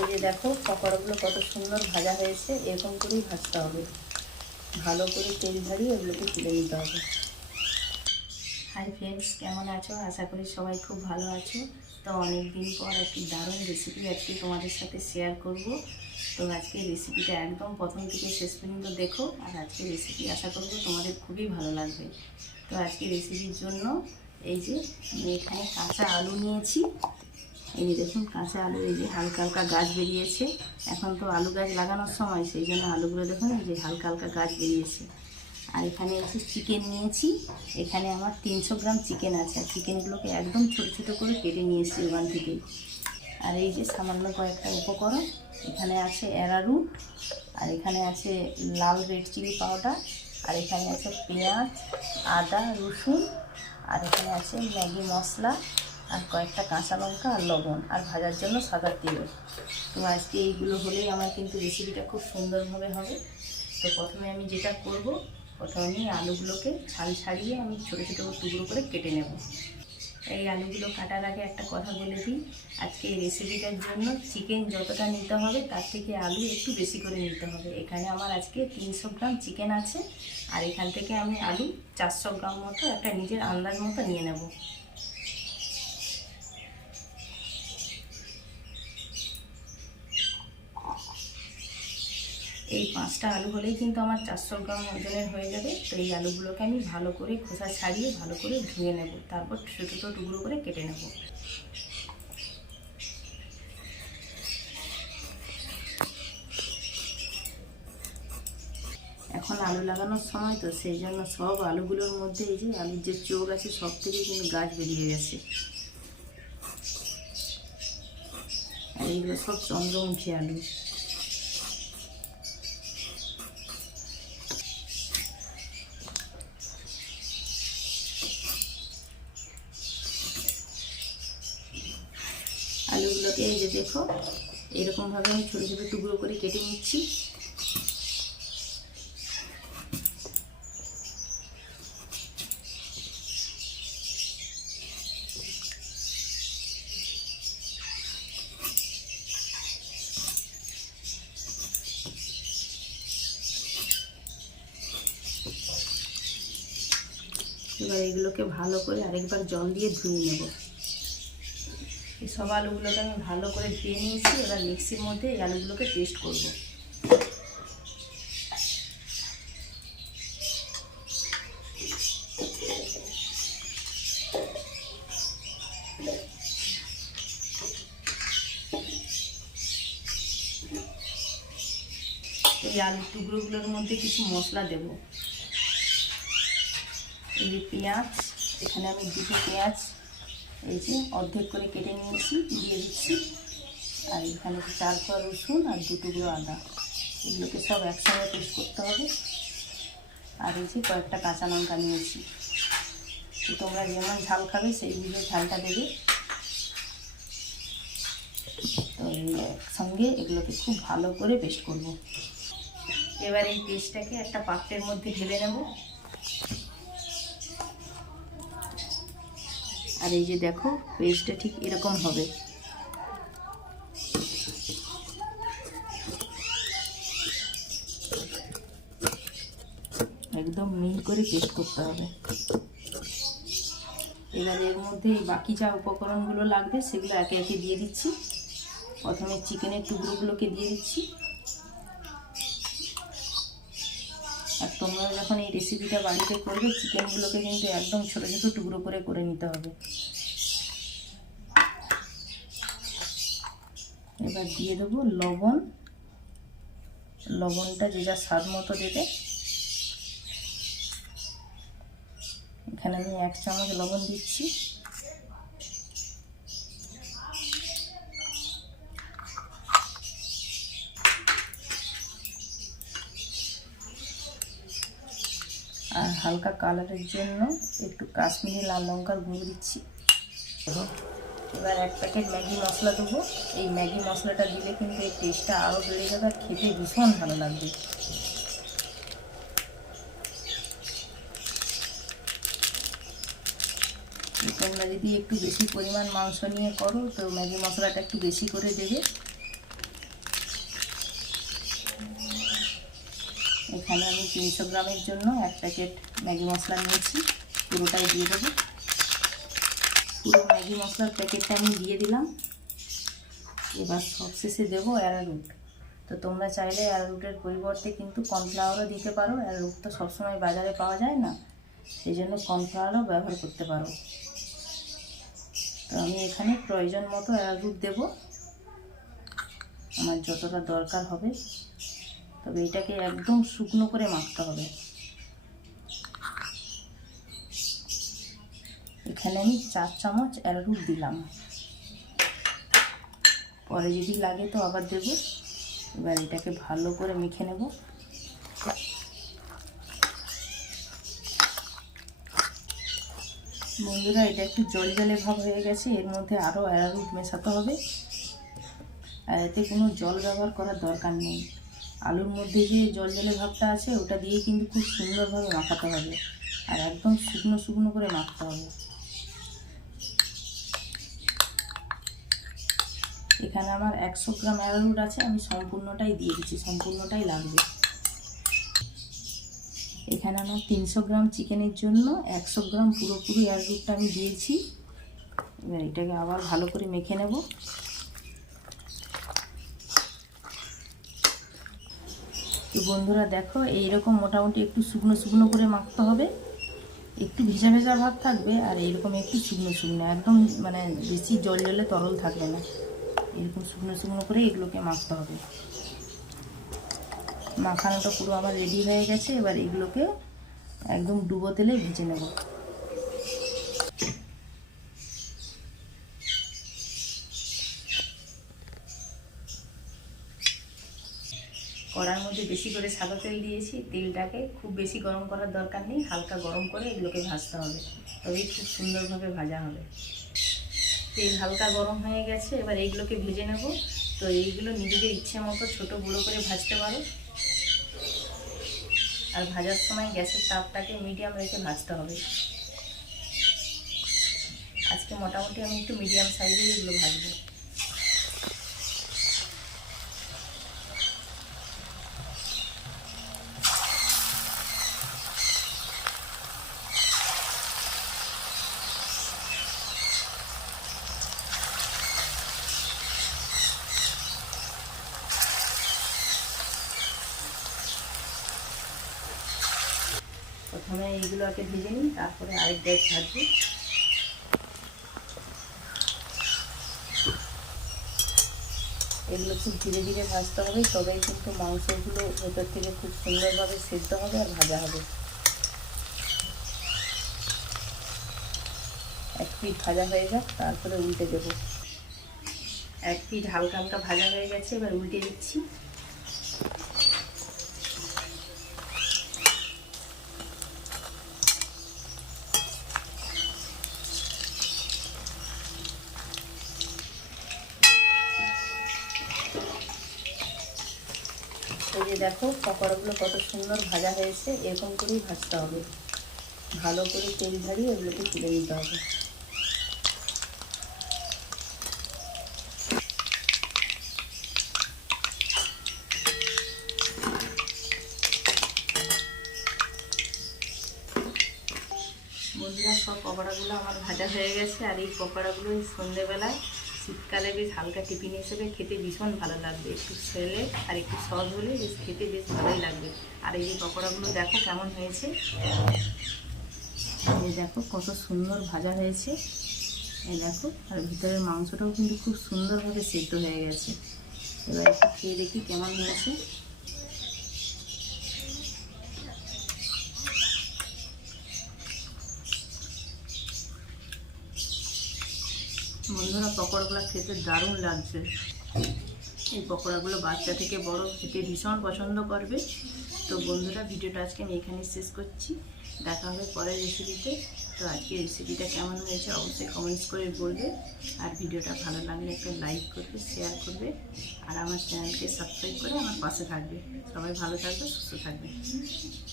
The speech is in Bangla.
এই যে দেখো পকোড়াগুলো কত সুন্দর ভাজা হয়েছে, এরকম করেই ভাজতে হবে। ভালো করে তেল ঝাড়িয়ে এগুলোকে তুলে নিতে হবে। হাই ফ্রেন্ডস, কেমন আছো? আশা করি সবাই খুব ভালো আছো। তো অনেক দিন পর একটি দারুণ রেসিপি আজকে তোমাদের সাথে শেয়ার করব। তো আজকে রেসিপিটা একদম প্রথম থেকে শেষ পর্যন্ত দেখো। আর আজকে রেসিপি আশা করবো তোমাদের খুবই ভালো লাগবে। তো আজকে রেসিপির জন্য এই যে আমি এখানে কাঁচা আলু নিয়েছি। এই যে দেখুন কাঁচা আলু, এই যে হালকা হালকা গাছ বেরিয়েছে। এখন তো আলু গাছ লাগানোর সময়, সেই জন্য আলুগুলো দেখুন এই যে হালকা হালকা গাছ বেরিয়েছে। আর এখানে এসে চিকেন নিয়েছি। এখানে আমার 300 গ্রাম চিকেন আছে। আর চিকেনগুলোকে একদম ছোটো ছোটো করে কেটে নিয়ে এসেছি ওখান থেকেই। আর এই যে সামান্য কয়েকটা উপকরণ, এখানে আছে অ্যারারুট, আর এখানে আছে লাল রেড চিলি পাউডার, আর এখানে আছে পেঁয়াজ, আদা, রসুন, আর এখানে আছে ম্যাগি মশলা, আর কয়েকটা কাঁচা লঙ্কা, আর লবণ, আর ভাজার জন্য সাদা তেল। তো আজকে এইগুলো হলেই আমার কিন্তু রেসিপিটা খুব সুন্দরভাবে হবে। তো প্রথমে আমি যেটা করব, প্রথমে আলুগুলোকে ছাল ছাড়িয়ে আমি ছোটো ছোটো টুকরো করে কেটে নেব। এই আলুগুলো কাটার আগে একটা কথা বলে দিই, আজকে এই রেসিপিটার জন্য চিকেন যতটা নিতে হবে তার থেকে আলু একটু বেশি করে নিতে হবে। এখানে আমার আজকে 300 গ্রাম চিকেন আছে, আর এখান থেকে আমি আলু 400 গ্রাম মতো একটা নিজের আন্দাজ মতো নিয়ে নেব। এই 5টা আলু হলেই কিন্তু আমার 400 গ্রাম ওজনের হয়ে যাবে। তো এই আলুগুলোকে আমি ভালো করে খোসা ছাড়িয়ে ভালো করে ধুয়ে নেব, তারপর ছোটো ছোটো টুকরো করে কেটে নেব। এখন আলু লাগানোর সময়, তো সেই জন্য সব আলুগুলোর মধ্যে এই যে আলুর যে চোখ আছে সব থেকে কিন্তু গাছ বেরিয়ে গেছে। আর এইগুলো সব চন্দ্রমুখী আলু। আলুগুলোকে এই যে দেখো এরকমভাবে আমি ছোটো ছোটো টুকরো করে কেটে নিচ্ছি। এবার এগুলোকে ভালো করে আরেকবার জল দিয়ে ধুয়ে নেব। এই সব আলুগুলোকে আমি ভালো করে ধুয়ে নিয়েছি। এবার মিক্সির মধ্যে এই আলুগুলোকে পেস্ট করব। এই আলুর টুকরোগুলোর মধ্যে কিছু মশলা দেব। এই যে পেঁয়াজ, এখানে আমি 2টো পেঁয়াজ এই যে অর্ধেক করে কেটে নিয়েছি, দিয়ে দিচ্ছি। আর এখানে 4 কোয়া রসুন আর 2 টুকরো আদা, এগুলোকে সব একসঙ্গে পেস্ট করতে হবে। আর এই যে কয়েকটা কাঁচা লঙ্কা নিয়েছি। তো তোমরা যেমন ঝাল খাবে সেই বুঝে ঝালটা দেবে। তো একসঙ্গে এগুলোকে খুব ভালো করে পেস্ট করব। এবার এই পেস্টটাকে একটা পাত্রের মধ্যে ঢেলে নেব। আর এই যে দেখো পেস্টটা ঠিক এরকম হবে। একদম মিহি করে পেস্ট করতে হবে। এবার এর মধ্যে এই বাকি যা উপকরণগুলো লাগবে সেগুলো একে একে দিয়ে দিচ্ছি। প্রথমে চিকেনের টুকরোগুলোকে দিয়ে দিচ্ছি। আর তোমরা যখন এই রেসিপিটা বাড়িতে করবে, চিকেনগুলোকে কিন্তু একদম ছোটো ছোটো টুকরো করে করে নিতে হবে। এবার দিয়ে দেবো লবণ। লবণটা যে যা স্বাদ মতো দেবে। এখানে আমি 1 চামচ লবণ দিচ্ছি। আর হালকা কালারের জন্য একটু কাশ্মীরি লাল লঙ্কার গুঁড়ো দিচ্ছি। এবার 1 প্যাকেট ম্যাগি মশলা দেবো। এই ম্যাগি মশলাটা দিলে কিন্তু এই টেস্টটা আরও বেড়ে যাবে, আর খেতে ভীষণ ভালো লাগবে। তোমরা যদি একটু বেশি পরিমাণ মাংস নিয়ে করো তো ম্যাগি মশলাটা একটু বেশি করে দেবে। 300 গ্রামের জন্য 1 প্যাকেট ম্যাগি মশলা নিয়েছি, পুরোটাই দিয়ে দেবো। পুরো ম্যাগি মশলার প্যাকেটটা আমি দিয়ে দিলাম। এবার সবশেষে দেবো অ্যারারুট। তো তোমরা চাইলে অ্যারারুটের পরিবর্তে কিন্তু কর্নফ্লাওয়ারও দিতে পারো। অ্যারারুট তো সবসময় বাজারে পাওয়া যায় না, সেই জন্য কর্নফ্লাওয়ারও ব্যবহার করতে পারো। তো আমি এখানে প্রয়োজন মতো অ্যারারুট দেব, আমার যতটা দরকার হবে। তবে এটাকে একদম শুকনো করে মাখতে হবে। এখানে আমি 4 চামচ অ্যারারুট দিলাম, পরে যদি লাগে তো আবার দেব। এবার এটাকে ভালো করে মেখে নেব। বন্ধুরা, এটা একটু জল জলে ভাব হয়ে গেছে, এর মধ্যে আরও অ্যারারুট মেশাতে হবে। আর এতে কোনো জল ব্যবহার করার দরকার নেই। আলুর মধ্যে যে জল জলে ভাবটা আছে ওটা দিয়ে কিন্তু খুব সুন্দরভাবে মাখাতে হবে, আর একদম শুকনো শুকনো করে মাখতে হবে। এখানে আমার 100 গ্রাম অ্যারারুট আছে, আমি সম্পূর্ণটাই দিয়ে দিচ্ছি, সম্পূর্ণটাই লাগবে। এখানে আমার 300 গ্রাম চিকেনের জন্য 100 গ্রাম পুরোপুরি অ্যারারুটটা আমি দিয়েছি। এবার এটাকে আবার ভালো করে মেখে নেব। তো বন্ধুরা দেখো, এইরকম মোটামুটি একটু শুকনো শুকনো করে মাখতে হবে। একটু ভেজা ভেজা ভাব থাকবে, আর এইরকম একটু শুকনো শুকনো, একদম মানে বেশি জল জলে তরল থাকবে না। এরকম শুকনো শুকনো করে এগুলোকে মাখতে হবে। মাখানোটা পুরো আমার রেডি হয়ে গেছে। এবার এগুলোকে একদম ডুবো তেলে ভেজে নেব। কড়ার মধ্যে বেশি করে সাদা তেল দিয়েছি। তেলটাকে খুব বেশি গরম করার দরকার নেই, হালকা গরম করে এগুলোকে ভাজতে হবে, তবেই খুব সুন্দরভাবে ভাজা হবে। তেল হালকা গরম হয়ে গেছে, এবার এইগুলোকে ভেজে নেব। তো এইগুলো নিজেদের ইচ্ছে মতো ছোটো বড়ো করে ভাজতে পারো। আর ভাজার সময় গ্যাসের তাপটাকে মিডিয়াম রেখে ভাজতে হবে। আজকে মোটামুটি আমি একটু মিডিয়াম সাইজের এগুলো ভাজবো। প্রথমে এইগুলো আগে ভেজে নিই, তারপরে আরেক ব্যাচ ভাজবো। এগুলো খুব ধীরে ধীরে ভাজতে হবে, তবেই কিন্তু মাংসগুলো ভেতর থেকে খুব সুন্দরভাবে সেদ্ধ হবে আর ভাজা হবে। এক পিঠ ভাজা হয়ে যাক, তারপরে উল্টে দেবো। এক পিঠ হালকা হালকা ভাজা হয়ে গেছে, এবার উল্টে দিচ্ছি। এই যে দেখো, পকোড়াগুলো কত সুন্দর ভাজা হয়েছে। এরকম করেই ভাজতে হবে, ভালো করে তেল ঝাড়িয়ে এগুলোকে তুলে নিতে হবে। বন্ধুরা, সব পকোড়াগুলো আমার ভাজা হয়ে গেছে। আর এই পকোড়াগুলো সন্ধ্যেবেলায় শীতকালে বেশ হালকা টিফিন হিসেবে খেতে ভীষণ ভালো লাগবে। একটু সেলে আর একটু সস হলে বেশ খেতে বেশ ভালোই লাগবে। আর এই যে পকোড়াগুলো দেখো কেমন হয়েছে, এই দেখো কত সুন্দর ভাজা হয়েছে। এই দেখো, আর ভিতরের মাংসটাও কিন্তু খুব সুন্দরভাবে সেদ্ধ হয়ে গেছে। এবার একটু খেয়ে দেখি কেমন হয়েছে। বন্ধুরা, পকোড়াগুলো খেতে দারুণ লাগছে। এই পকোড়াগুলো বাচ্চা থেকে বড় খেতে ভীষণ পছন্দ করবে। তো বন্ধুরা, ভিডিওটা আজকে আমি এখানে শেষ করছি। দেখা হবে পরের রেসিপিতে। তো আজকে রেসিপিটা কেমন হয়েছে অবশ্যই কমেন্টস করে বলবে। আর ভিডিওটা ভালো লাগলে একটা লাইক করবে, শেয়ার করবে, আর আমার চ্যানেলকে সাবস্ক্রাইব করে আমার পাশে থাকবে। সবাই ভালো থাকবে, সুস্থ থাকবে।